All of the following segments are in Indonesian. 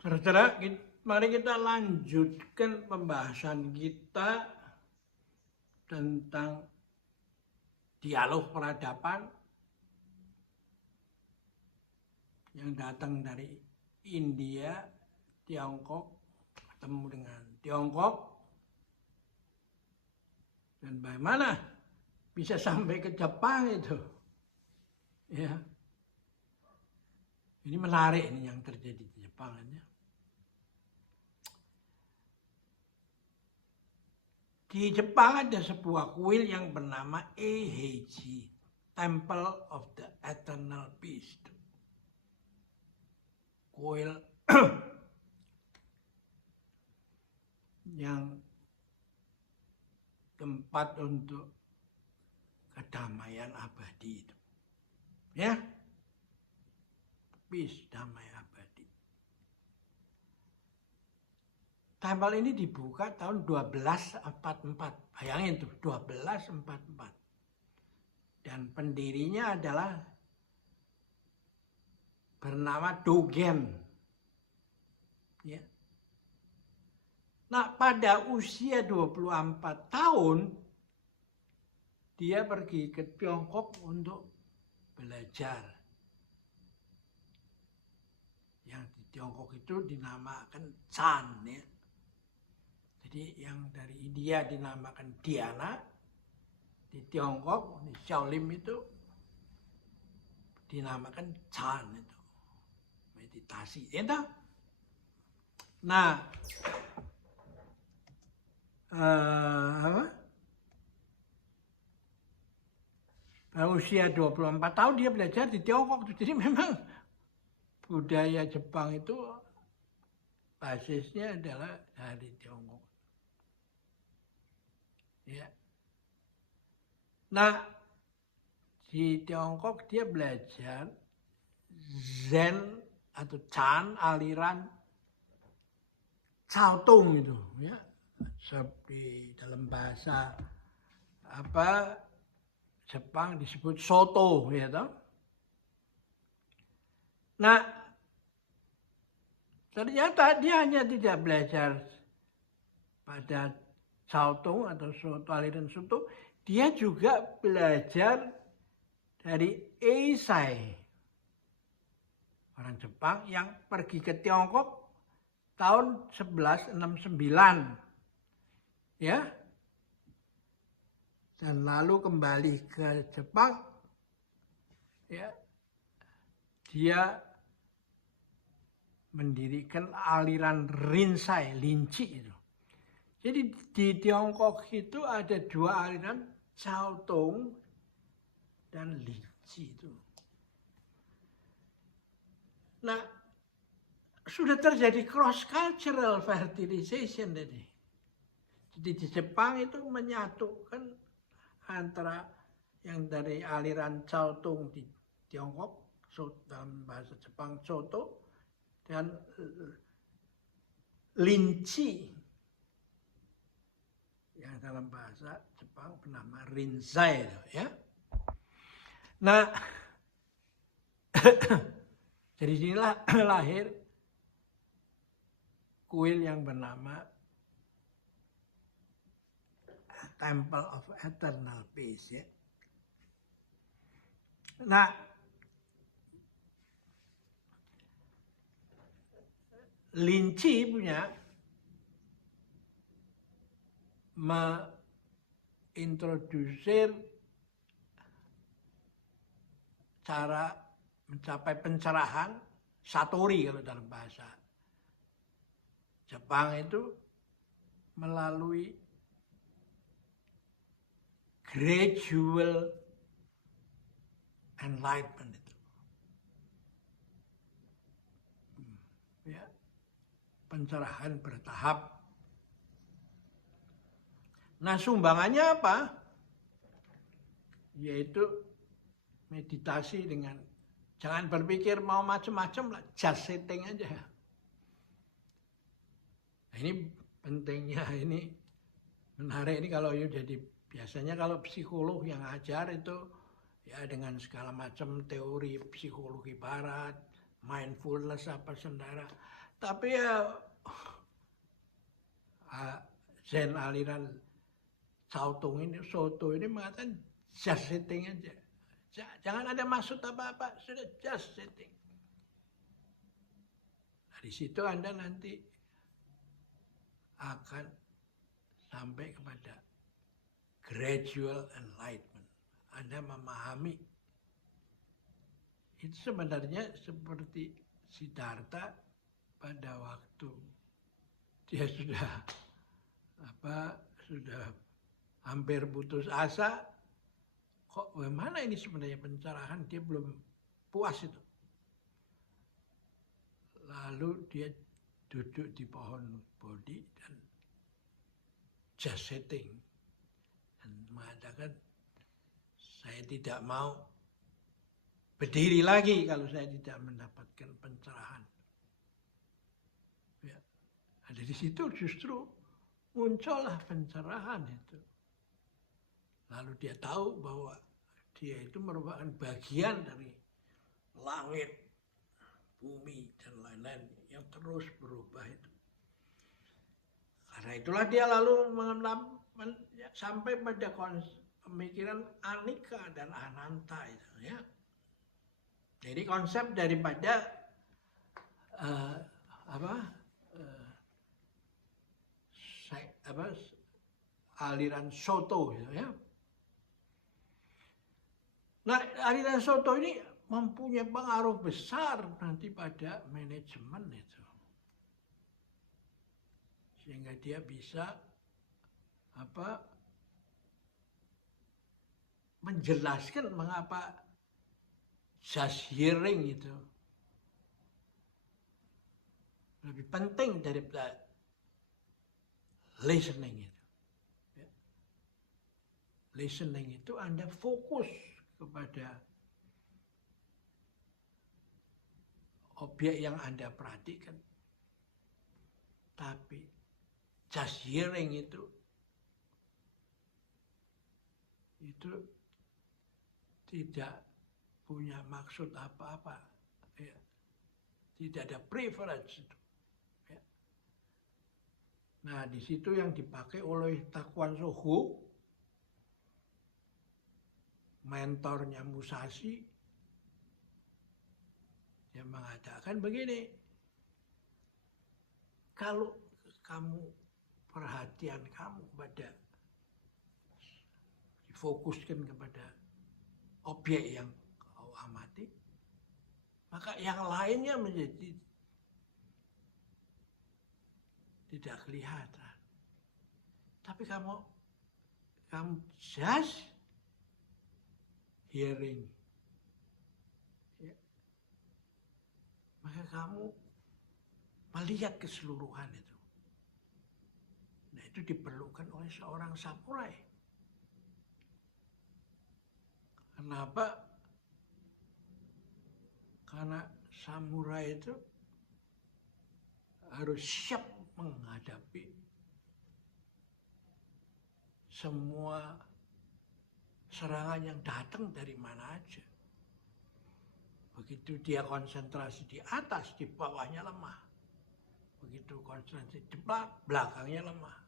Saudara, mari kita lanjutkan pembahasan kita tentang dialog peradaban yang datang dari India, Tiongkok, ketemu dengan Tiongkok, dan bagaimana bisa sampai ke Jepang itu. Ya, ini menarik ini yang terjadi di Jepang ya. Di Jepang ada sebuah kuil yang bernama Eiheiji, Temple of the Eternal Peace. Kuil yang tempat untuk kedamaian abadi itu. Ya. Peace, damai abadi. Tempel ini dibuka tahun 1244. Bayangin tuh, 1244. Dan pendirinya adalah bernama Dogen. Ya. Nah, pada usia 24 tahun, dia pergi ke Tiongkok untuk belajar. Yang di Tiongkok itu dinamakan Chan. Ya. Jadi yang dari India dinamakan Dhyana, di Tiongkok, di Shaolin itu dinamakan Chan itu. Meditasi. Itu. Nah, usia 24 tahun dia belajar di Tiongkok. Jadi memang budaya Jepang itu basisnya adalah dari Tiongkok. Ya. Nah, di Tiongkok dia belajar Zen atau Chan, aliran Cao Tung itu, ya. Seperti dalam bahasa Jepang disebut Soto, ya toh. Nah, ternyata dia hanya tidak belajar pada Cao Tung atau Soto, aliran Soto, dia juga belajar dari Eisai, orang Jepang yang pergi ke Tiongkok tahun 1169. Ya. Dan lalu kembali ke Jepang. Ya. Dia mendirikan aliran Rinzai, Linci itu. Jadi di Tiongkok itu ada dua aliran, Cao Tung dan Linci itu. Nah, sudah terjadi cross-cultural fertilization tadi. Jadi di Jepang itu menyatukan antara yang dari aliran Cao Tung di Tiongkok, dalam bahasa Jepang Soto, dan Linci yang dalam bahasa Jepang bernama Rinzai, ya. Nah, dari sinilah lahir kuil yang bernama Temple of Eternal Peace. Ya. Nah, Linci punya mengintrodusir cara mencapai pencerahan, satori kalau dalam bahasa Jepang itu, melalui gradual enlightenment itu. Ya, pencerahan bertahap. Nah, sumbangannya apa? Yaitu meditasi dengan jangan berpikir mau macam-macam lah, just sitting aja. Nah, ini pentingnya, ini menarik ini kalau jadi biasanya kalau psikolog yang ajar itu ya dengan segala macam teori psikologi barat, mindfulness apa sendara. Tapi ya Zen aliran Soto ini mengatakan just sitting aja. Jangan ada maksud apa-apa, sudah just sitting. Nah, di situ Anda nanti akan sampai kepada gradual enlightenment. Anda memahami. Itu sebenarnya seperti Siddhartha pada waktu dia sudah hampir putus asa. Kok bagaimana ini sebenarnya pencerahan, dia belum puas itu. Lalu dia duduk di pohon Bodhi dan just sitting. Dan mengatakan, saya tidak mau berdiri lagi kalau saya tidak mendapatkan pencerahan. Ya. Ada di situ justru muncullah pencerahan itu. Lalu dia tahu bahwa dia itu merupakan bagian dari langit, bumi, dan lain-lain yang terus berubah itu. Karena itulah dia lalu sampai pada pemikiran anika dan ananta itu, ya. Jadi konsep daripada aliran Soto gitu, ya. Nah, aliran Soto ini mempunyai pengaruh besar nanti pada manajemen itu. Sehingga dia bisa menjelaskan mengapa just hearing itu lebih penting daripada listening itu. Ya. Listening itu Anda fokus kepada objek yang Anda perhatikan. Tapi just hearing itu tidak punya maksud apa-apa. Ya. Tidak ada preference itu. Ya. Nah, di situ yang dipakai oleh Takuan Soho, mentornya Musashi, dia mengatakan begini, kalau kamu perhatian kamu difokuskan kepada objek yang kau amati, maka yang lainnya menjadi tidak kelihatan. Tapi kamu just hearing, ya, maka kamu melihat keseluruhan itu. Nah, itu diperlukan oleh seorang samurai. Kenapa? Karena samurai itu harus siap menghadapi semua serangan yang datang dari mana aja. Begitu dia konsentrasi di atas, di bawahnya lemah. Begitu konsentrasi di belakangnya lemah.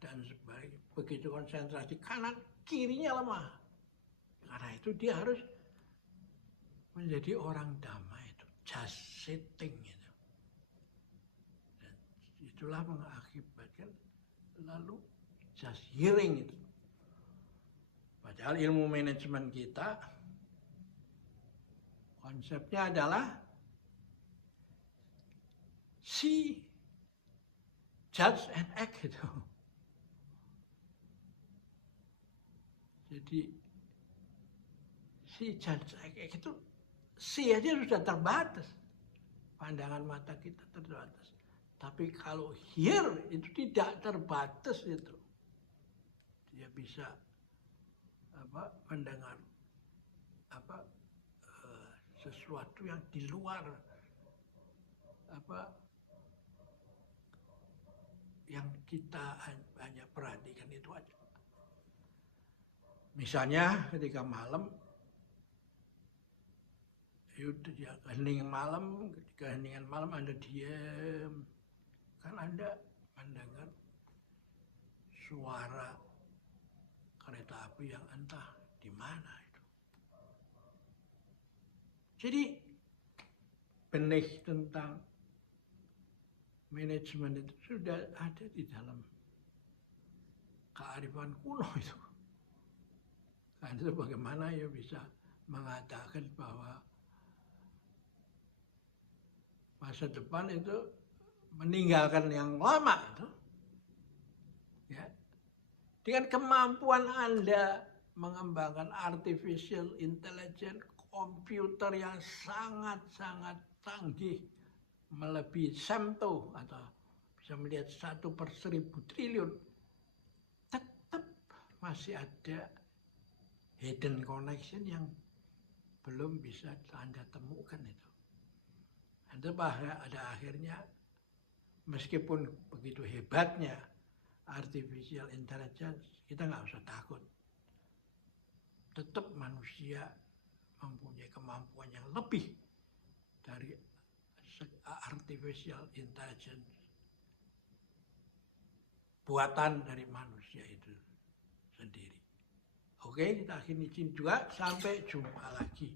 Dan sebaliknya, begitu konsentrasi kanan, kirinya lemah. Karena itu dia harus menjadi orang damai itu, just sitting itu. Dan itulah mengakibatkan lalu just hearing itu. Padahal ilmu manajemen kita konsepnya adalah see, judge, and act gitu. Jadi see, judge, act itu see aja sudah terbatas. Pandangan mata kita terbatas. Tapi kalau hear itu tidak terbatas itu. Dia bisa mendengar sesuatu yang di luar yang kita hanya perhatikan itu aja. Misalnya ketika malam Yaudah ya, keheningan malam Anda diam. Kan Anda mendengar suara kereta api yang entah di mana itu. Jadi benih tentang manajemen itu sudah ada di dalam kearifan kuno itu. Kan itu bagaimana ya bisa mengatakan bahwa masa depan itu meninggalkan yang lama itu. Ya. Dengan kemampuan Anda mengembangkan artificial intelligence, komputer yang sangat-sangat canggih, melebihi Semto atau bisa melihat 1/1000 triliun, tetap masih ada hidden connection yang belum bisa Anda temukan itu. Anda pada akhirnya, meskipun begitu hebatnya artificial intelligence, kita nggak usah takut. Tetap manusia mempunyai kemampuan yang lebih dari artificial intelligence buatan dari manusia itu sendiri. Oke, kita akhiri juga. Sampai jumpa lagi.